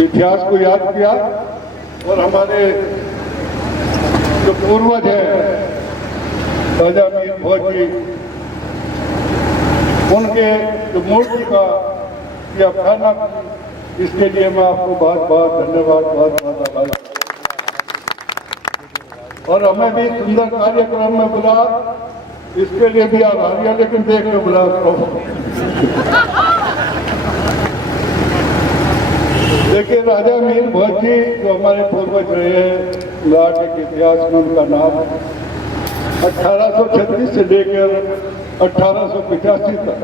इतिहास को याद किया और हमारे जो पूर्वज हैं राजा मीर भोज जी, उनके जो मूर्ति का स्थापना की, इसके लिए मैं आपको बहुत बहुत धन्यवाद, बहुत बहुत आभार। और हमें भी सुंदर कार्यक्रम में बुला, इसके लिए भी आभारी है, लेकिन देख के बुला देखिए, राजा मीर भोज जी जो हमारे पूर्वज रहे हैं, मराठी के इतिहास में उनका नाम 1836 से लेकर 1885 तक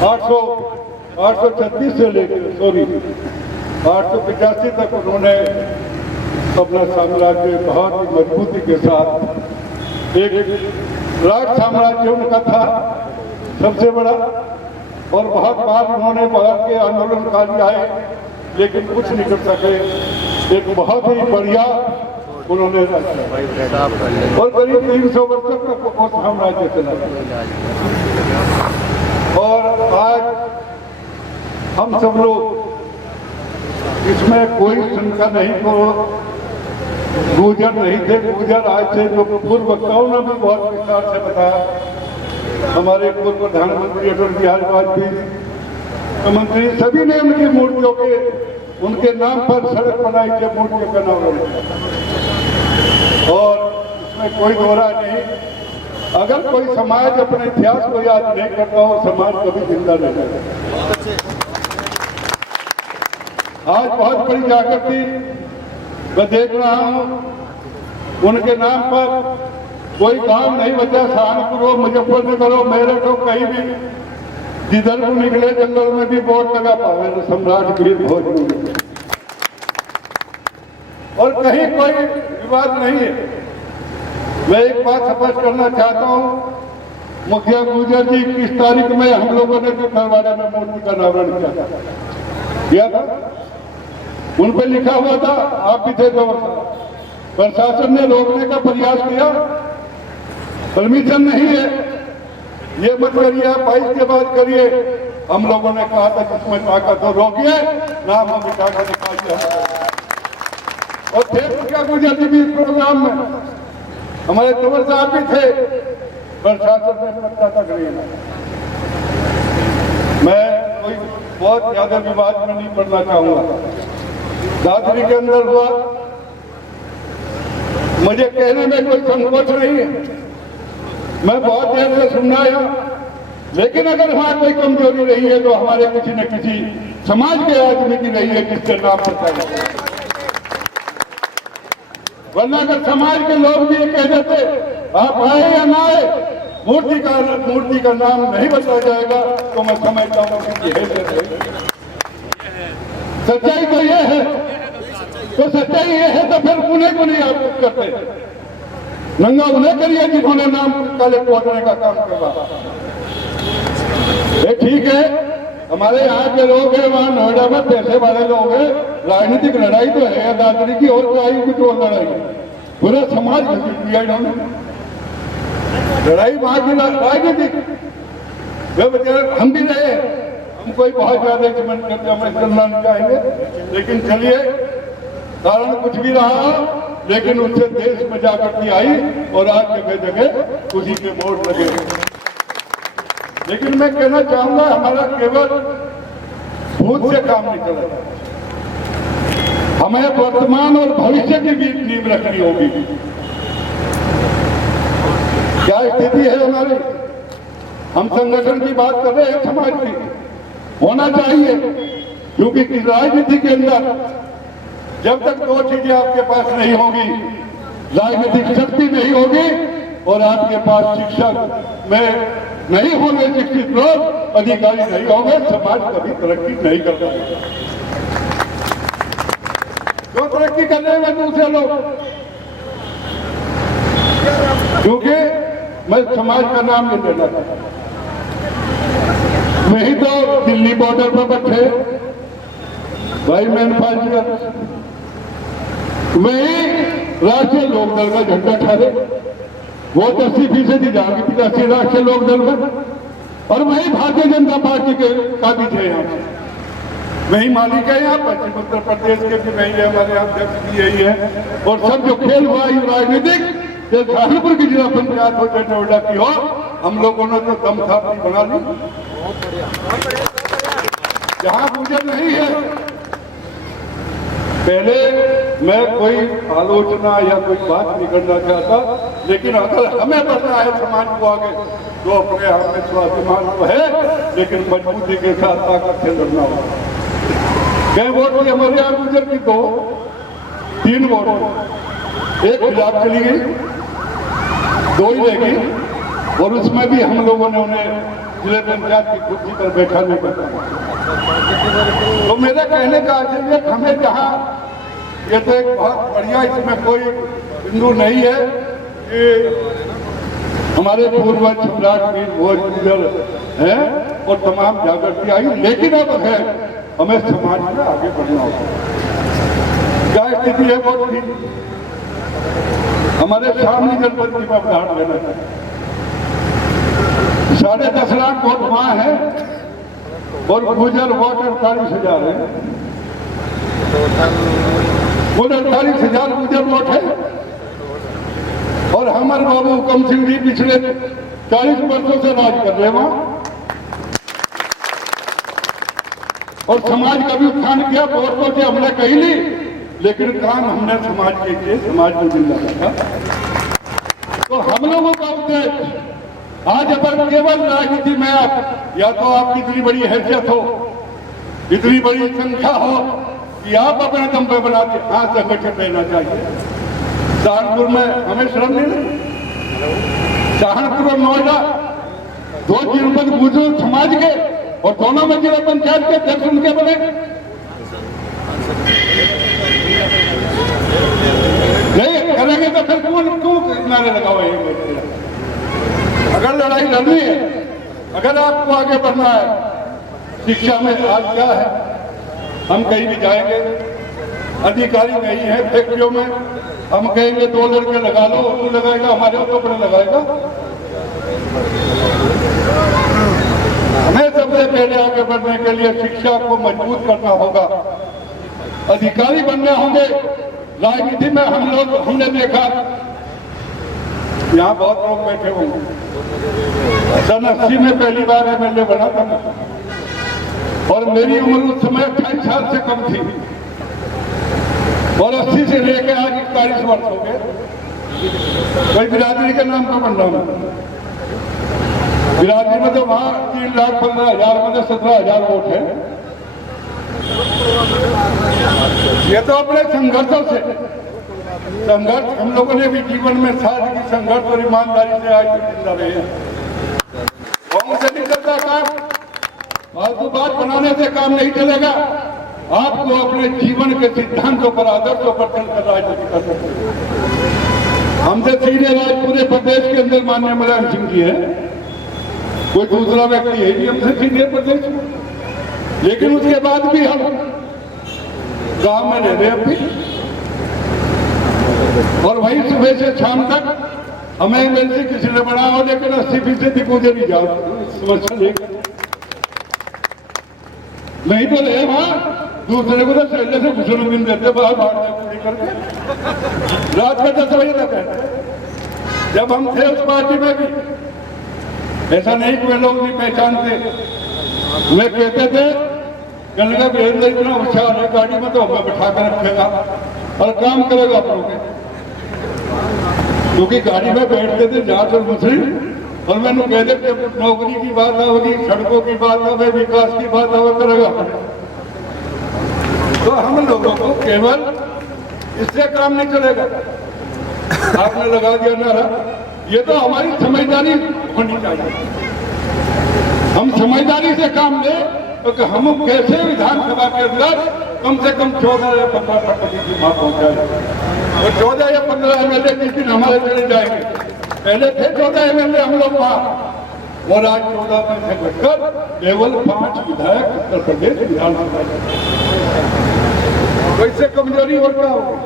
836 से लेकर 885 तक उन्होंने अपना साम्राज्य बहुत ही मजबूती के साथ, एक राज साम्राज्य उनका था सबसे बड़ा, और बहुत बार उन्होंने बाहर के आंदोलनकारी आए लेकिन कुछ नहीं कर सके। एक बहुत ही बढ़िया उन्होंने और करीब 300 वर्षों तक वो साम्राज्य चला। और आज हम सब लोग इसमें कोई शंका नहीं, तो गुर्जर नहीं थे, गुर्जर आज से जो पूर्व वक्ताओं ने भी बहुत विस्तार से बताया, हमारे पूर्व प्रधानमंत्री अटल बिहारी वाजपेयी, मंत्री, सभी ने उनकी मूर्तियों के, उनके नाम पर सड़क बनाई के मूर्तियों का नाम और इसमें कोई दोहरा नहीं। अगर कोई समाज अपने इतिहास को याद नहीं करता हो, समाज कभी जिंदा नहीं रहता। आज बहुत बड़ी जागृति मैं देख रहा हूं, उनके नाम पर कोई काम नहीं बचा। सहारनपुर हो, मुजफ्फरनगर हो, मेरठ हो, कहीं भी जिधर को निकले जंगल में भी बोर्ड लगा पावे सम्राट मीर भोज। और कहीं कोई विवाद नहीं है। मैं एक बात स्पष्ट करना चाहता हूं, मुखिया गुर्जर जी 21 तारीख में हम लोगों ने जो दरवाजा में मूर्ति का अनावरण किया था, उन पर लिखा हुआ था, आप भी थे तो प्रशासन ने रोकने का प्रयास किया, परमिशन नहीं है, ये मत करिए, आप 22 के बाद करिए। हम लोगों ने कहा था जिसमें ताकत हो रोकिए, नाम हम मिटा कर दिखाइए। और थे मुखिया गुर्जर जी भी प्रोग्राम में, हमारे तंवर साहब भी थे, प्रशासन ने पत्ता तक नहीं। मैं कोई बहुत ज्यादा विवाद में नहीं पड़ना चाहूंगा। दादरी के अंदर हुआ, मुझे कहने में कोई संकोच नहीं है, मैं बहुत देर से सुनना है, लेकिन अगर वहां कोई कमजोरी रही है तो हमारे किसी न किसी समाज के आदमी की रही है, जिसके नाम से। वरना अगर समाज के लोग भी ये कह देते आप आए या ना आए, मूर्ति का नाम नहीं बताया जाएगा, तो मैं समझता हूँ कि सच्चाई तो ये है। तो सच्चाई ये है तो फिर उन्हें को नहीं आप करते, नंगा उन्हें करिए जिन्होंने नाम काले पहुंचने का काम करवा। ये ठीक है, हमारे यहाँ के लोग हैं, वहाँ नोएडा में पैसे वाले लोग हैं, राजनीतिक लड़ाई तो है दादरी की, और लड़ाई कुछ और लड़ाई है, पूरा समाज घसीट दिया इन्होंने। लड़ाई वहाँ की राजनीतिक, हम भी रहे, हम कोई बहुत ज्यादा एक्सपेंड करते हमें चलना नहीं चाहेंगे, लेकिन चलिए, कारण कुछ भी रहा, लेकिन उससे देश में जागृति आई और आज जगह जगह उसी के बोर्ड लगे। लेकिन मैं कहना चाहूंगा, हमारा केवल भूत से काम नहीं चलेगा, हमें वर्तमान और भविष्य की भी नींव रखनी होगी। क्या स्थिति है हमारी? हम संगठन की बात कर रहे हैं, समाज की होना चाहिए, क्योंकि राजनीति के अंदर जब तक दो चीजें आपके पास नहीं होगी, राजनीतिक शक्ति नहीं होगी और आपके पास शिक्षक में नहीं होंगे, शिक्षित लोग अधिकारी नहीं होंगे, समाज कभी तरक्की नहीं कर पाएगा। जो तरक्की कर रहे हैं दूसरे लोग, क्योंकि मैं समाज का नाम नहीं लेना चाहता। मैं ही तो दिल्ली बॉर्डर पर बैठे भाई मैनपाल जी, मैं ही राष्ट्रीय लोकदल का झंडा ठहरे, वो 80% जाएंगे 85 राष्ट्रीय लोकदल में, और वही भारतीय जनता पार्टी के काबिज है यहाँ। वही मालिक है यहाँ पश्चिम उत्तर प्रदेश के भी वही है, हमारे यहाँ अध्यक्ष भी यही है। और सब जो खेल हुआ है राजनीतिक, सहारनपुर की जिला पंचायत हो चाहे नोएडा की हो, हम लोगों ने तो दम थापड़ी बना ली। जहाँ गुजर नहीं है, पहले मैं कोई आलोचना या कोई बात नहीं करना चाहता, लेकिन अगर हमें बढ़ना है समाज को आगे तो अपने आप में स्वाभिमान तो है, लेकिन मजबूती के साथ ताकत से लड़ना होगा। कई वोट की हमारे यहाँ गुजर की तो 3 वोट, एक खिलाफ चली गई, 2 ही रह गई, और उसमें भी हम लोगों ने उन्हें जिले पंचायत की कुर्सी पर बैठा नहीं करता। तो मेरे कहने का आशय हमें जहाँ, ये तो एक बहुत बढ़िया, इसमें कोई बिंदु नहीं है कि हमारे पूर्वज सम्राट वीर भोज गुजर है और तमाम जागृति आई, लेकिन अब है हमें समाज में आगे बढ़ना होगा। क्या स्थिति है वोट की? हमारे सामने जनपद की मैं उदाहरण लेना चाहिए, 10.5 लाख वोट वहां है और गुजर वोट 48,000 है। कुल 48,000 गुजर वोट है। और हमारे बाबू हुकम सिंह जी पिछले 40 वर्षों से राज कर रहे हैं वहां, और समाज का भी उत्थान किया। वोटों से हमने कही नहीं, लेकिन काम हमने समाज के किए, समाज को जिंदा रखा। तो हम लोगों का उद्देश्य आज अगर केवल राजनीति में आप, या तो आपकी इतनी बड़ी हैसियत हो, इतनी बड़ी संख्या हो कि आप अपने दम पे बनाते, हाँ संगठन रहना चाहिए। सहारनपुर में हमें श्रम नहीं लगी। सहारनपुर और नोएडा 2 जनपद बुजुर्ग समाज के, और दोनों में जिला पंचायत के अध्यक्ष उनके बने। नहीं करेंगे तो फिर क्यों नारे लगा हुए? अगर लड़ाई लड़नी है, अगर आपको आगे बढ़ना है, शिक्षा में आज क्या है, हम कहीं भी जाएंगे, अधिकारी नहीं है फैक्ट्रियों में, हम कहेंगे 2 लड़के लगा लो, तू लगाएगा, हमारे ऊपर लगाएगा। हमें सबसे पहले आगे बढ़ने के लिए शिक्षा को मजबूत करना होगा, अधिकारी बनने होंगे। राजनीति में हमने देखा, यहाँ बहुत लोग बैठे होंगे, सन 80 में पहली बार MLA बना था, और मेरी उम्र उस समय 28 साल से कम थी, और 80 से लेकर आज 41 वर्ष हो गए। कोई बिरादरी के नाम पर बन रहा हूं। बिरादरी में तो वहां 3,15,000 में 17,000 वोट है। ये तो अपने संघर्षों से, संघर्ष हम लोगों ने भी जीवन में सादगी, संघर्ष और ईमानदारी से आज जिंदा रहे हैं। कौन से नहीं चलता काम, फालतू बात बनाने से काम नहीं चलेगा। आपको अपने जीवन के सिद्धांतों पर, आदर्शों पर चलकर राजनीति कर सकते हैं। हमसे सीधे राज पूरे प्रदेश के अंदर माननीय मुलायम सिंह जी है, कोई दूसरा व्यक्ति है नहीं हमसे सीधे प्रदेश में, लेकिन उसके बाद भी हम गांव में रह रहे अभी, और वही सुबह से शाम तक हमें एमएलसी किसी ने बना हो, लेकिन 80% मुझे नहीं जाओ समस्या लेकर नहीं तो ले वहां दूसरे को तो पहले से घुसने भी देते, बाहर भागने करके रात के 10 बजे तक है। जब हम थे उस पार्टी में भी ऐसा नहीं, कोई लोग नहीं पहचानते, वे कहते थे कहने का वीरेंद्र इतना होशियार है, गाड़ी में तो हमें बिठा कर रखेगा और काम करेगा आप लोग, क्योंकि गाड़ी में बैठते थे जाट और मुस्लिम, और मैंने कहते थे नौकरी की बात होगी, सड़कों की बात होगी, विकास की बात हो करेगा। तो हम लोगों को केवल इससे काम नहीं चलेगा। आपने लगा दिया नारा, ये तो हमारी समझदारी होनी चाहिए। हम समझदारी से काम लें तो हम कैसे विधानसभा के अंदर कम से कम 14 या 15% की मां पहुंचाए, और 14 या 15 MLA जिस दिन हमारे चले जाएंगे, पहले थे 14 MLA हम लोग वहां, और आज 14 में से घटकर केवल 5 विधायक उत्तर प्रदेश विधानसभा। तो इससे कमजोरी और क्या होगी?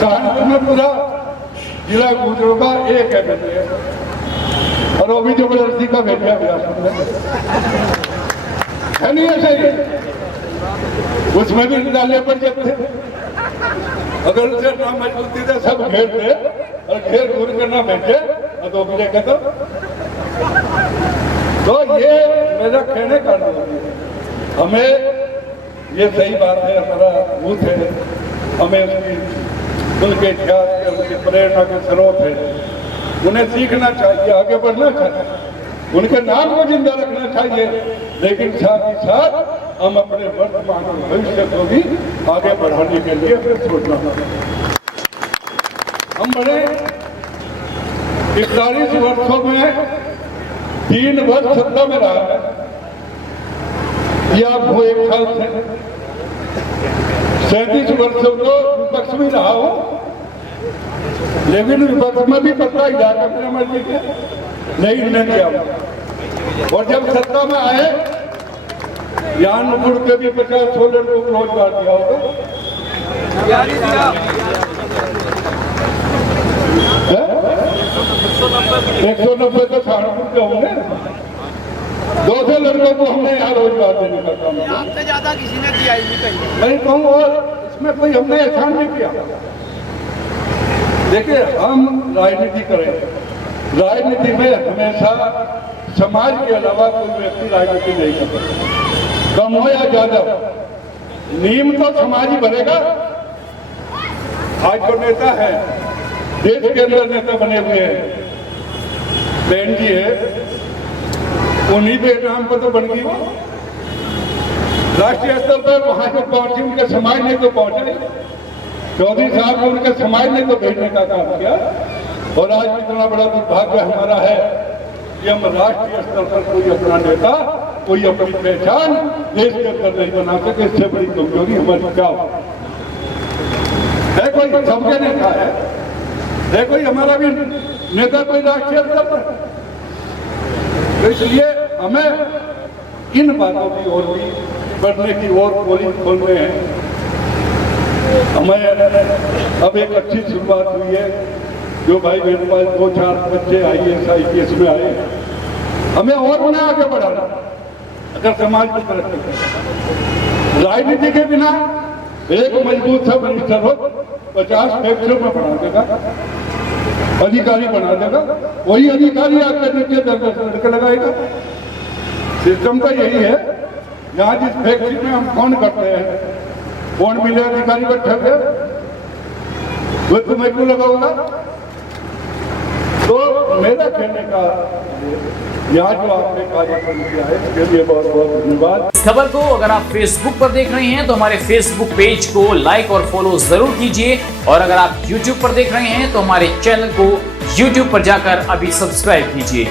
सहारनपुर में पूरा जिला गुजरों का एक MLA, और वो भी जबरदस्ती का भेजा गया। है नहीं ऐसे ही, उसमें भी डाले पर जब थे, अगर उसे ना मजबूती से सब घेर दे और घेर घूर कर ना बैठे तो मुझे कहते। तो ये मेरा कहने का नाम है, हमें ये सही बात है, हमारा भूत है, हमें उनके इतिहास के, उनकी प्रेरणा के स्रोत है, उन्हें सीखना चाहिए, आगे बढ़ना चाहिए, उनके नाम को जिंदा रखना चाहिए, लेकिन साथ ही साथ हम अपने वर्तमान और भविष्य को भी आगे बढ़ाने के लिए हमें सोचना चाहिए। हम बड़े 41 वर्षों में 3 वर्ष सत्ता में रहा है, या वो 1 साल से 37 वर्षों को विपक्ष में रहा हूं, लेकिन विपक्ष में भी पता ही जाकर अपने मर्जी के नहीं किया। और जब सत्ता में आए, यानपुर के भी 50 लोगों को रोजगार दिया होगा, 190 तो सहारनपुर के होंगे, 200 लड़कों को हमने यहाँ रोजगार देने का काम किया, आपसे ज्यादा किसी ने किया ही नहीं कहूँ। और इसमें कोई हमने एहसान नहीं किया। देखिए, हम राजनीति करें, राजनीति में हमेशा समाज के अलावा कोई व्यक्ति राजनीति नहीं करता, कम हो या ज्यादा, नीम तो समाज ही बनेगा। आज जो नेता है, देश के अंदर नेता बने हुए हैं, बहन जी है, उन्हीं के नाम पर तो बन गई वो। राष्ट्रीय स्तर पर वहां जो पहुंची, उनके समाज ने तो पहुंचे, चौधरी साहब ने उनके समाज ने तो भेजने का काम किया। और आज इतना बड़ा दुर्भाग्य हमारा है कि हम राष्ट्रीय स्तर पर कोई अपना नेता, कोई अपनी पहचान देश के अंदर नहीं बना सके। इससे बड़ी कमजोरी हमारी क्या है? कोई सबके नेता है कोई हमारा भी नेता कोई राष्ट्रीय स्तर पर। तो इसलिए हमें इन बातों की ओर भी बढ़ने की ओर पोलिंग खोल रहे हैं। हमें अब एक अच्छी शुरुआत हुई है, जो भाई मेरे पास 2-4 बच्चे IAS IPS में आए, हमें और उन्हें आगे बढ़ाना अगर समाज की तरक्की। राजनीति के बिना एक मजबूत सा मिनिस्टर हो 50 फैक्ट्रियों में बना देगा, अधिकारी बना देगा, वही अधिकारी आकर नीचे दरकर लगाएगा। सिस्टम तो यही है, यहाँ जिस फैक्ट्री में हम फोन करते हैं, फोन मिले अधिकारी बैठे हुए, वो तो मेरे को लगाऊंगा। तो मेरा कहने का यहाँ जो आपने कार्यक्रम किया है, इसके लिए बहुत बहुत धन्यवाद। इस खबर को अगर आप फेसबुक पर देख रहे हैं तो हमारे फेसबुक पेज को लाइक और फॉलो जरूर कीजिए, और अगर आप यूट्यूब पर देख रहे हैं तो हमारे चैनल को यूट्यूब पर जाकर अभी सब्सक्राइब कीजिए।